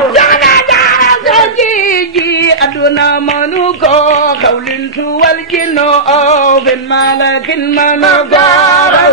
soxna jaara sa ji aduna mënu ko xawlintu wal jinno fin malakin mënu ko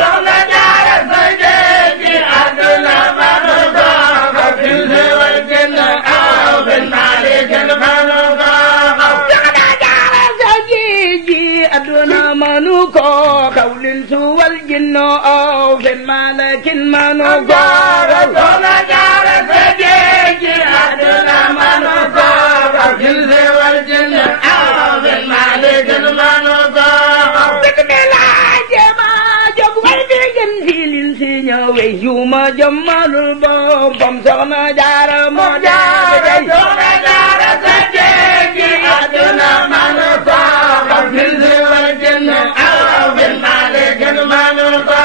soxna jaara sa ji aduna mënu ko xawlintu wal jinno fin malakin mënu ko soxna jaara sa ji aduna mënu ko xawlintu wal jinno fin malakin mënu ko soxna jaara sa ji aduna mënu ko xawlintu wal jinno fin malakin mënu ko ñëwee yu ma jëmmalul boppam soxna jaara moo jaara soxna jaara sa jéegi àdduna manu ko xafil si wal jënn aw bin malikin manu ko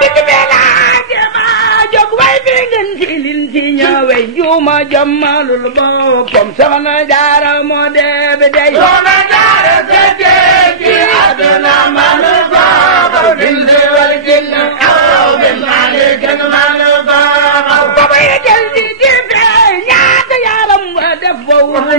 bit bi laaje ma jóg way bi ngeen si lin si ñëwee yu ma jëmmalul boppam soxna jaara moo deebe dey soxna jaara sa jéegi àdduna manu ko xafil si wal jënn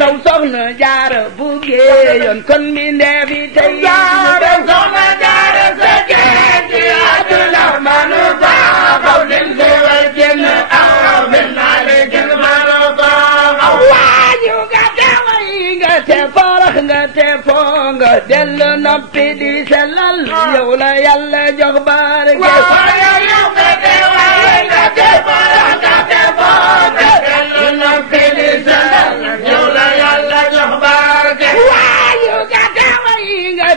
law soxna jaara bu géeyoon kon mi ndeefi tey jaara soxna jaara sa géej àdduna manu ko xawlin si wal jënn aw bin malikin manu ko waaju nga te way nga te farax nga te foo nga dellu noppi di sellal yow la yàlla jox barke yow nga te way nga te farax nga te foo nga dellu noppi di sellal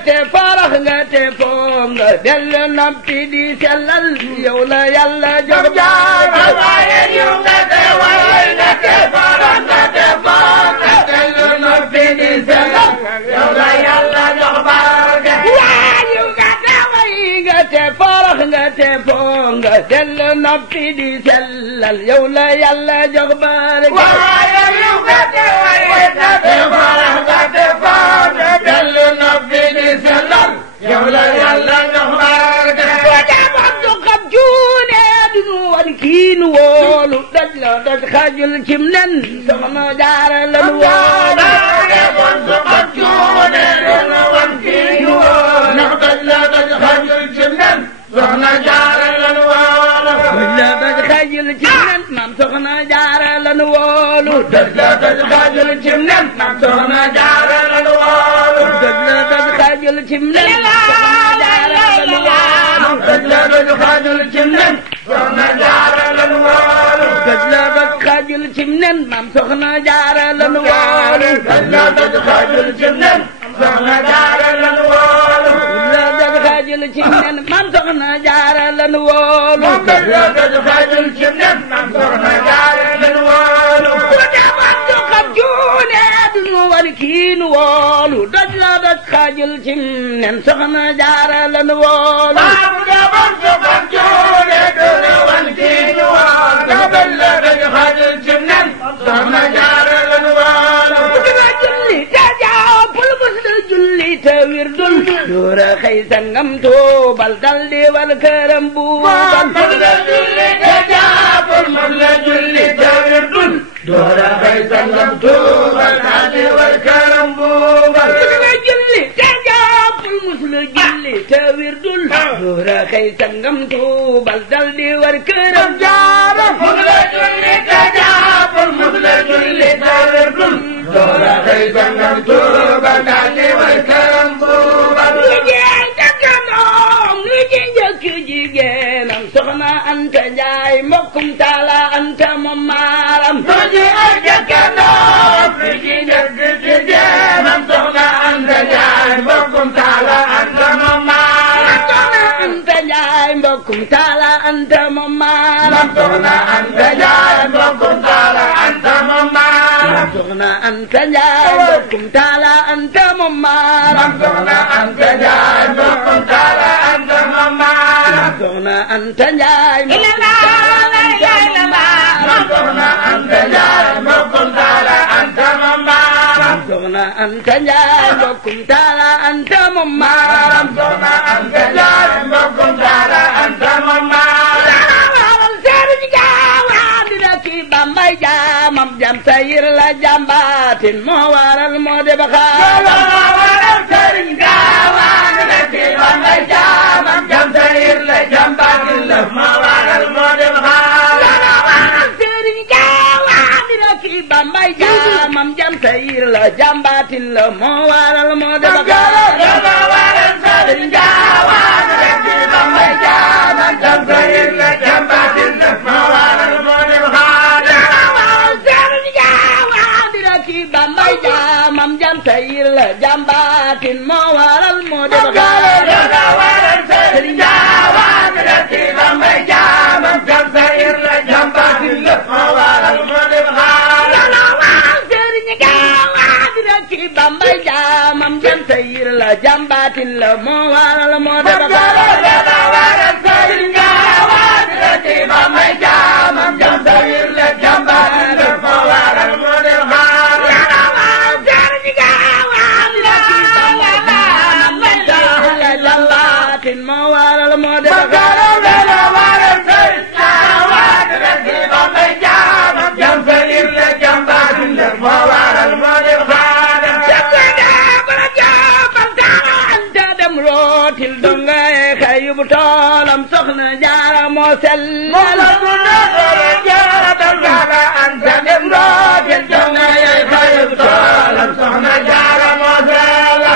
te farax nga te foo nga dellu noppi di sellal yow la yàlla jox jaara waaye yow nga te way nga te farax nga te foo nga dellu noppi di sellal yow la yàlla jox barke waaye yow nga te way nga te farax nga te foo nga dellu noppi di sellal yow la yàlla jox barke waaye yow nga te way nga te farax nga te foo nga dellu noppi di sellal yow la yàlla jox barke boo demoon du xam cuune du nu wan kii nu wóolu daj la daj xajul cim nen soxna jaara la nu wóolu boo demoon du xam cuune du nu wan kii nu wóolu ndax daj la daj xajul cim nen soxna jaara la nu wóolu daj la daj xajul cim nen maam soxna jaara la nu wóolu daj la daj xajul cim nen maam soxna jaara la nu wóolu daj la daj xajul cim nen daj la daj xajul cim nen soxna jaara la nu wóolu daj la daj xajul cim nen maam soxna jaara la nu wóolu daj la daj xajul cim nen soxna jaara la nu wóolu daj la daj xajul cim nen maam soxna jaara la nu wóolu daj la daj xajul cim nen maam soxna jaara la nu wóolu nu wan kii nu wóolu daj la daj xajul cim nen soxna jaara la nu wóolu baabu jaban soxam joone du nu wan kii nu wóolu daj la daj xajul cim nen soxna jaara la nu wóolu dina julli te jàppul mus la julli te wirdul doora xëy sangam tuubal dal di wal këram buubal mus la julli te jàppul mus la julli te wirdul doora xëy sangam tuubal dal di wal këram buubal dina julli te jàppul mus la julli te wirdul doora xëy sangam tuubal dal di wal këram jaara mus la julli te jàppul mus la julli te wirdul doora xëy sangam tuubal dal di wal këram buubal jigéenam soxna Anta Njaay mbokkum taala Anta moom maaram soji ay jëkkandoom li ci njëkk jigéenam soxna Anta Njaay mbokkum taala Anta moom maaram soxna Anta Njaay mbokkum taala Anta moom maaram soxna Anta Njaay mbokkum taala Anta moom maaram soxna Anta Njaay mbokkum taala Anta moom maaram soxna Anta Njaay mbokkum taala Anta moom maaram soxna Anta Njaay soxna Anta Njaay mbokkum taala Anta moom maaram soxna Anta Njaay mbokkum taala Anta moom maaram soxna Anta Njaay mbokkum taala Anta moom maaram Serigne Gaawaan dina ki Bambay jaamam jam def xaar Serigne Gaawaan rek Bamba jaamam jam sayir la jambaatin la moo waral moo def xaar Serigne Gaawaan rek Bamba jaamam jam sayir la jambaatin la moo waral moo def xaar Serigne Gaawaan rek Bamba jaamam jam sayir la jambaatin la moo waral moo def xaar Serigne Gaawaan rek Bamba jaamam jam sayir la jambaatin moo waral moo def xaar Serigne Gaawaan rek Bamba jaamam jam sayir la jambaatin la moo waral moo def xaar Serigne Gaawaan rek Bamba jaamam jam sayir la jambaatin la moo waral moo def xaar Serigne Gaawaan rek Bamba jaamam jam sayir la jambaatin la moo waral moo def xaar Serigne Gaawaan rek moo waral moo def xaar Bamba jaamam jam sayir la jambaatin la moo waral moo def xaar anta dem rootil dongaye xayub toolam soxna jaara moo sellal anta dem rootil dongaye xayub toolam soxna jaara moo sellal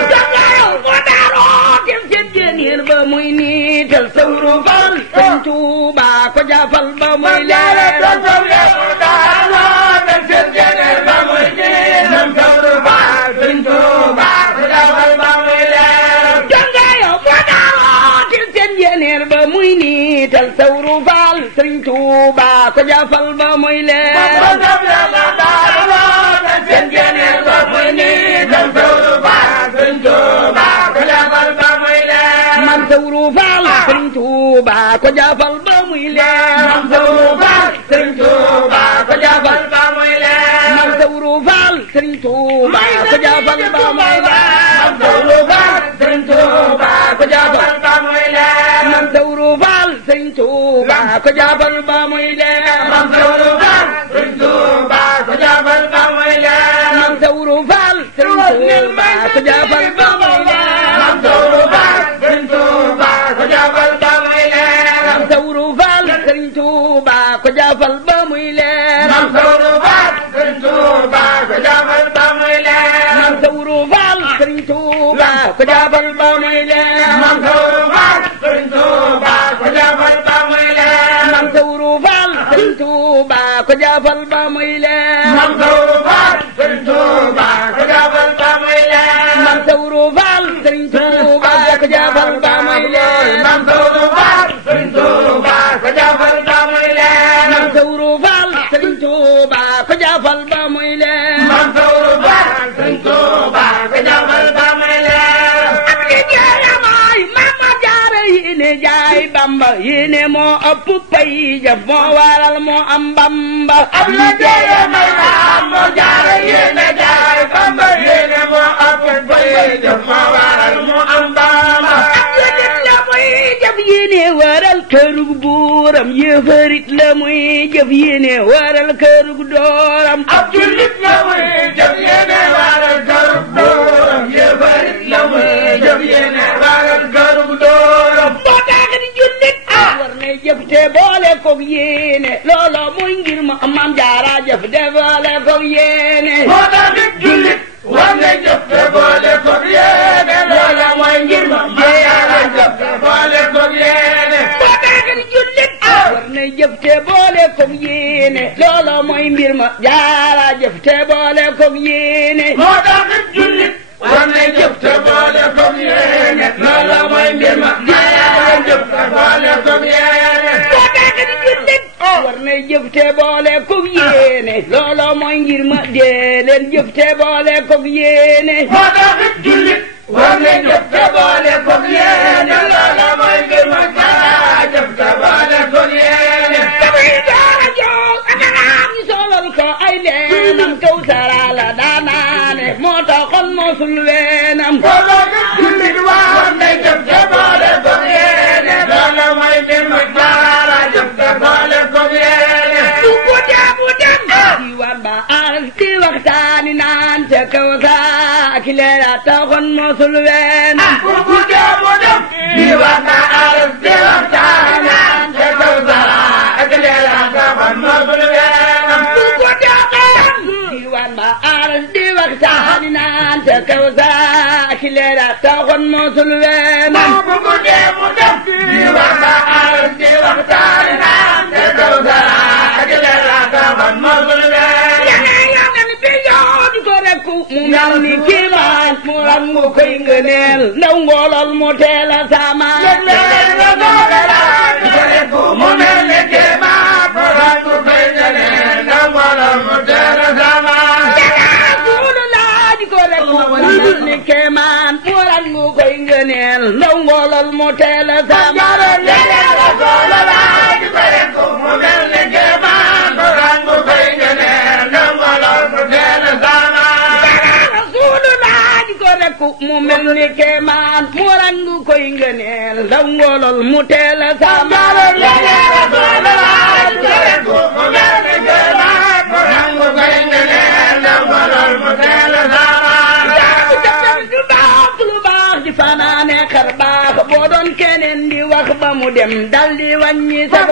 ba muy niital sawru fal Sëñ Tuuba ko jafal ba muy leeral ba muy niital sawru fal Sëñ Tuuba ko jafal ba muy leeral jonga yow boo daawootil seen yéeneer ba muy niital sawru fal Sëñ Tuuba ko jafal ba muy leeral seen yéeneer ba muy niital sawru fal Sëñ Tuuba ko jafal ba muy leeral man sawru fal Sëriñ Tuuba ko jafal ba muy leer man sawru fal Sëriñ Tuuba ko jafal ba muy leer man sawru fal Sëriñ Tuuba ko jafal ba muy leer man sawru fal Sëriñ Tuuba ko jafal ba muy leer man sawru fal Sëriñ Tuuba ko jafal ba muy leer man sawru fal Sëriñ Tuuba ko jafal ba muy leer man sawru fal Sëriñ Tuuba ko jafal ba muy leer man sawru fal Sëriñ Tuuba ko jafal ba muy leer man sawru fal Sëriñ Tuuba ko jafal ba muy leer man sawru fal Sëriñ Tuuba ko jafal ba muy leer man sawru fal Sëriñ Tuuba ko jafal ba muy leer man sawru fal Sëriñ Tuuba ko jafal ba muy leer man sawru fal Sëriñ Tuuba ko jafal ba muy leer man sawru fal Sëriñ Tuuba ko jafal ba muy leer man sawru fal Sëriñ Tuuba ko jafal ba muy leer man sawru fal Sëriñ Tuuba ko jafal ba muy leer man sawru fal Sëriñ Tuuba ko jafal ba muy leer man sawru fal Sëriñ Tuuba ko jafal ba muy leer ak li jaara mooy Mama Jaara yéene jaay Bamba yéene moo ëpp pay jëf moo waral moo am Bamba ak li jaara mooy Mama Jaara yéene jaay Bamba yéene moo ëpp pay jëf moo waral moo am Bamba jëf yéene waral kërug buuram yéefarit la muy jëf yéene waral kërug dooram ab jullit la muy jëf yéene waral kërug dooram yéefarit la muy jëf yéene waral kërug dooram boo tax di jullit war na jëf te boole koog yéene loolo muy ngir ma Maam Jaara jëf te boole koog yéene boo tax di jullit war na jëf te boole koog yéene loolo muy ngir ma Maam Jaara jëf te boole koog yéene boo tax di jullit war na jëf te boole koog yéene loolo mooy mbir ma Jaara jëf te boole koog yéene moo tax di jullit war na jëf te boole koog yéene loolo mooy mbir ma Jaara jëf te boole koog yéene boo tax di jullit war na jëf te boole koog yéene loolo mooy ngir ma dee leen jëf te boole koog yéene moo tax di jullit war na jëf te boole koog yéene loolo mooy ngir ma Jaara jëf te boole koog yéene damay doora jox akaraam ñu solal ko ay leenam kaw sara la daanaane moo taxoon mosul weenam loolo jullit war na jëf te boole koog yéene loolo mooy ngir ma Jaara jëf te boole koog yéene bu dem diwaan ba aras di waxtaani naan ca kaw saa mosul ween ku guddee mu dem di wax na aras di waxtaan te kaw sara ak leeral taxoon mosul ween ku guddee xeen diwaan ba aras di waxtaan naan te kaw sara ak leeral taxoon mosul ween ku guddee mu dem di wax na aras di waxtaan naan te kaw sara ak leeral taxoon mosul ween mu mel ni kiimaan mu rangu koy ngëneel ndaw ngoolol mu teel a saamaan mu mel ni kiimaan mu rangu koy ngëneel ndaw ngoolol mu teel a saamaan suulu laaj ko rek mu mel ni kiimaan mu rangu koy ngëneel ndaw ngoolol mu teel a saamaan suulu laaj ko rek mu mel ni kiimaan mu rangu koy ngëneel ndaw ngoolol mu teel a saamaan mu mel ni kemaan mu rangu koy ngëneel ndaw ngolol mu teel a saamaan mu mel ni kemaan mu rangu koy ngëneel ndaw ngolol mu teel a saamaan lu baax di fanaane xar baax boo doon keneen di wax ba mu dem dal di wàññi sax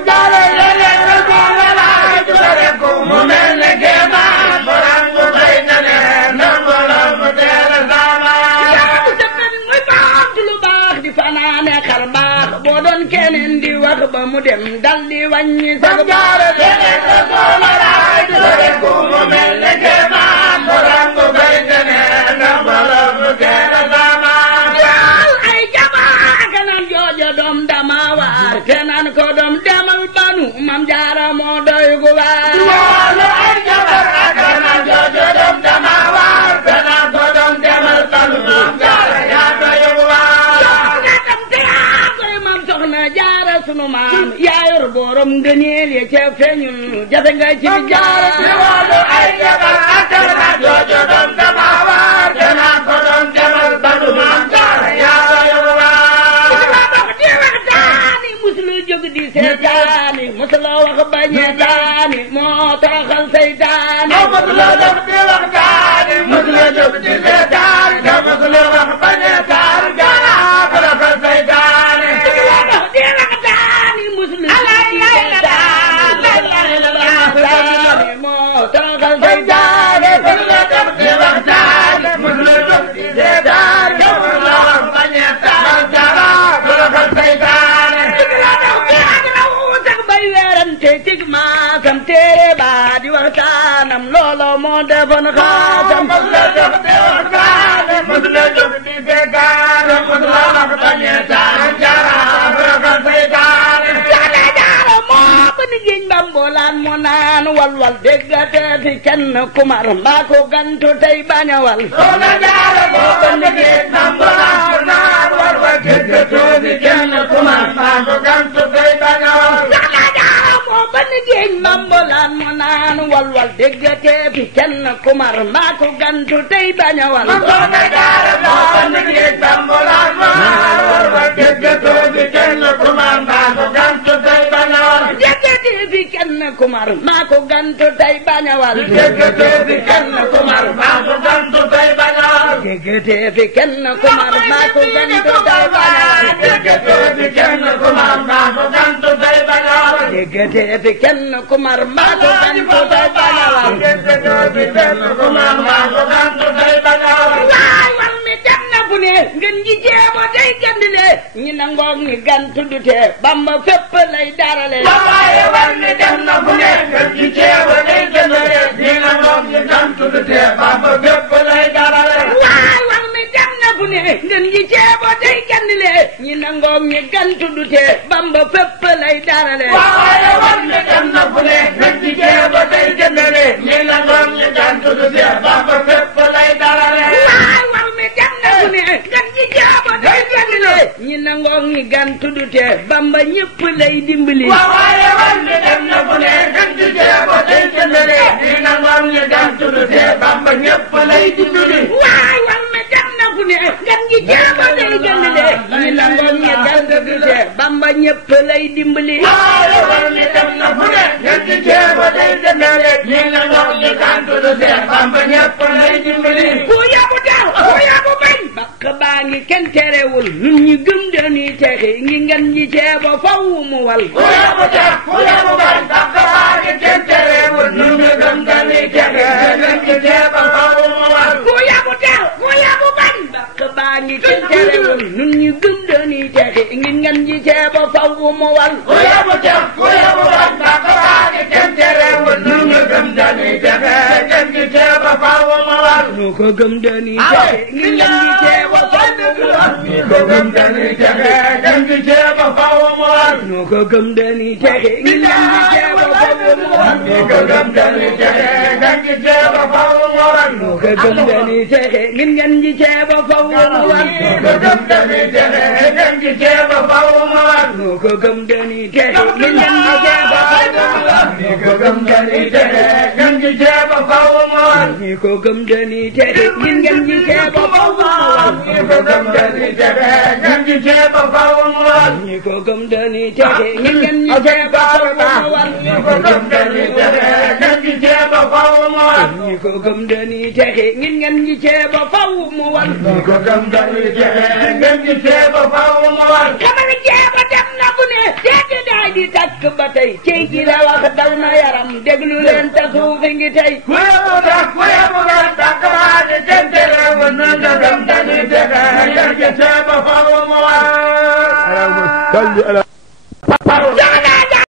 mu mel ni kemaan mu rangu koy ngëneel ndaw ngolol mu teel a fanaane xar baax boo doon keneen di wax ba mu dem dal di wàññi sax mu mel ni kemaan mu rangu koy ngëneel ndaw ngolol mu teel a saamaan ay jamaa kanaan joojo doom dama waar te naan ko doom demal banu mam jaara moo doy gu waar ay jamaa kanaan joojo doom dama waar te naan ko doom demal banu mam jaara yaa doy gu waar soxna jaara sunu maam yaa yor borom ngëneel ya ca feeñul jafe nga ci jaara ay jabar ak kanaan joojo doom dama waar te naan ko doom demal banu mam jaara yaa doy gu waar di waxtaani musulu jóg di seetaani musula wax bañetaani moo toroxal seytaani musula jóg di waxtaani musula jóg di seetaani musula wax bañetaani jaara toroxal seytaani téere ba di waxtaanam loolo moo defoon xaatam musula jóg di waxtaanam musula jóg di seetaanam musula wax bañetaanam jaara toroxal seytaanam jaara moo ko ni géej mbambolaan mu naan walwal déggate fi kenn kumar mbaa ko gantu tey bañawal soxna jaara moo ko ni géej mbambolaan mu naan walwal déggate fi kenn kumar mbaa ko gantu tey bañawal ban géej mbambolaan mu naan walwal déggate fi kenn kumar maa ko gantu tey bañawal soxna jaara moo ban géej mbambolaan mu naan walwal déggate fi kenn kumar maa ko gantu tey bañawal déggate fi kenn kumar maa ko gantu tey bañawal déggate fi kenn kumar maa ko gantu tey bañawal déggate fi kenn kumar maa ko gantu tey bañawal déggate fi kenn kumar maa ko gantu tey bañawal déggate fi kenn kumar maa ko gantu tey bañawal déggate fi kenn kumar maa ko gantu tey bañawal waay mi dem na fu ne ngeen ji jeebo day gandile ñi nangoog ñi gantu dute Bamba fépp lay darale waaye war mi dem na fu ne ngeen ji jeebo day gandile ñi nangoog ñi gantu dute Bamba fépp lay darale waay war mi dem na fu ne ngeen ji jeebo day gandile ñi nangoog ñi gantu dute Bamba fépp lay darale waaye war mi dem na fu ne ngeen ji jeebo day gandile ñi nangoog ñi gantu dute Bamba fépp lay darale waay war mi dem na fu ne ngeen ji jeebo day gandile ñi nangoog ñi gantu dute Bamba ñëpp lay dimbali waaye war mi dem na fu ne ngeen ji jeebo day gandile ñi nangoog ñi gantu dute Bamba ñëpp lay dimbali waay war mi dem na fu ne ngeen ji jeebo day gandile ñi nangoog ñi gantu dute Bamba ñëpp lay dimbali waaye war mi dem na fu ne ngeen ji jeebo day gandile ñi nangoog ñi gantu dute Bamba ñëpp lay dimbali ku yabu daw ku yabu bañ bàq baa ngi kenn terewul nun ñu gëm dañuy texe ngi ngeen ñi ceeba faw mu wal ku yabu tex ku yabu bañ bàq baa ngi kenn terewul nun ñu gëm dañuy texe ngeen ñi ceeba faw mu wal ku yabu tex ku yabu bañ bàq baa ngi kenn terewul nun ñu gëm dañuy texe ngi ngeen ñi ceeba faw mu wal ku yabu tex ku yabu bañ bàq baa ngi kenn terewul nun ñu gëm dañuy texe ngeen ñi ceeba faw mu wal nu ko gëm dañuy texe ngi ngeen ñi ceeba faw mu wal nu ko gëm dañuy texe ngeen ñi ceeba faw mu wal nu ko gëm dañuy texe ngi ngeen ñi ceeba faw mu wal nu ko gëm dañuy texe ngeen ñi ceeba faw mu wal nu ko gëm dañuy texe ngi ngeen ñi ceeba faw mu wal nu ko gëm dañuy texe ngeen ñi ceeba faw mu wal nu ko gëm dañuy texe ngi ngeen ñi ceeba faw mu wal nu ko gëm dañuy texe ngeen ñi ceeba faw mu wal nu ko gëm dañuy texe ngi ngeen ñi ceeba faw mu wal nu ko gëm dañuy texe ngeen ñi ceeba faw mu wal nu ko gëm dañuy texe ngi ngeen ñi ceeba faw mu wal nu ko gëm dañuy texe ngeen ñi ceeba faw mu wal nu ko gëm dañuy texe ngi ngeen ñi ceeba faw mu wal nu ko gëm dañuy texe ngeen ñi ceeba faw mu wal xamal ceeba dem na bu ne seeti daay di takk ba tey cey gi la wax daw na yaram déglu leen ta suufi ngi tey ku yabu tax ku yabu bañ bàq baa ngi kenn terewul nun ñu gëm dañuy texe ngeen ñi ceeba faw mu wal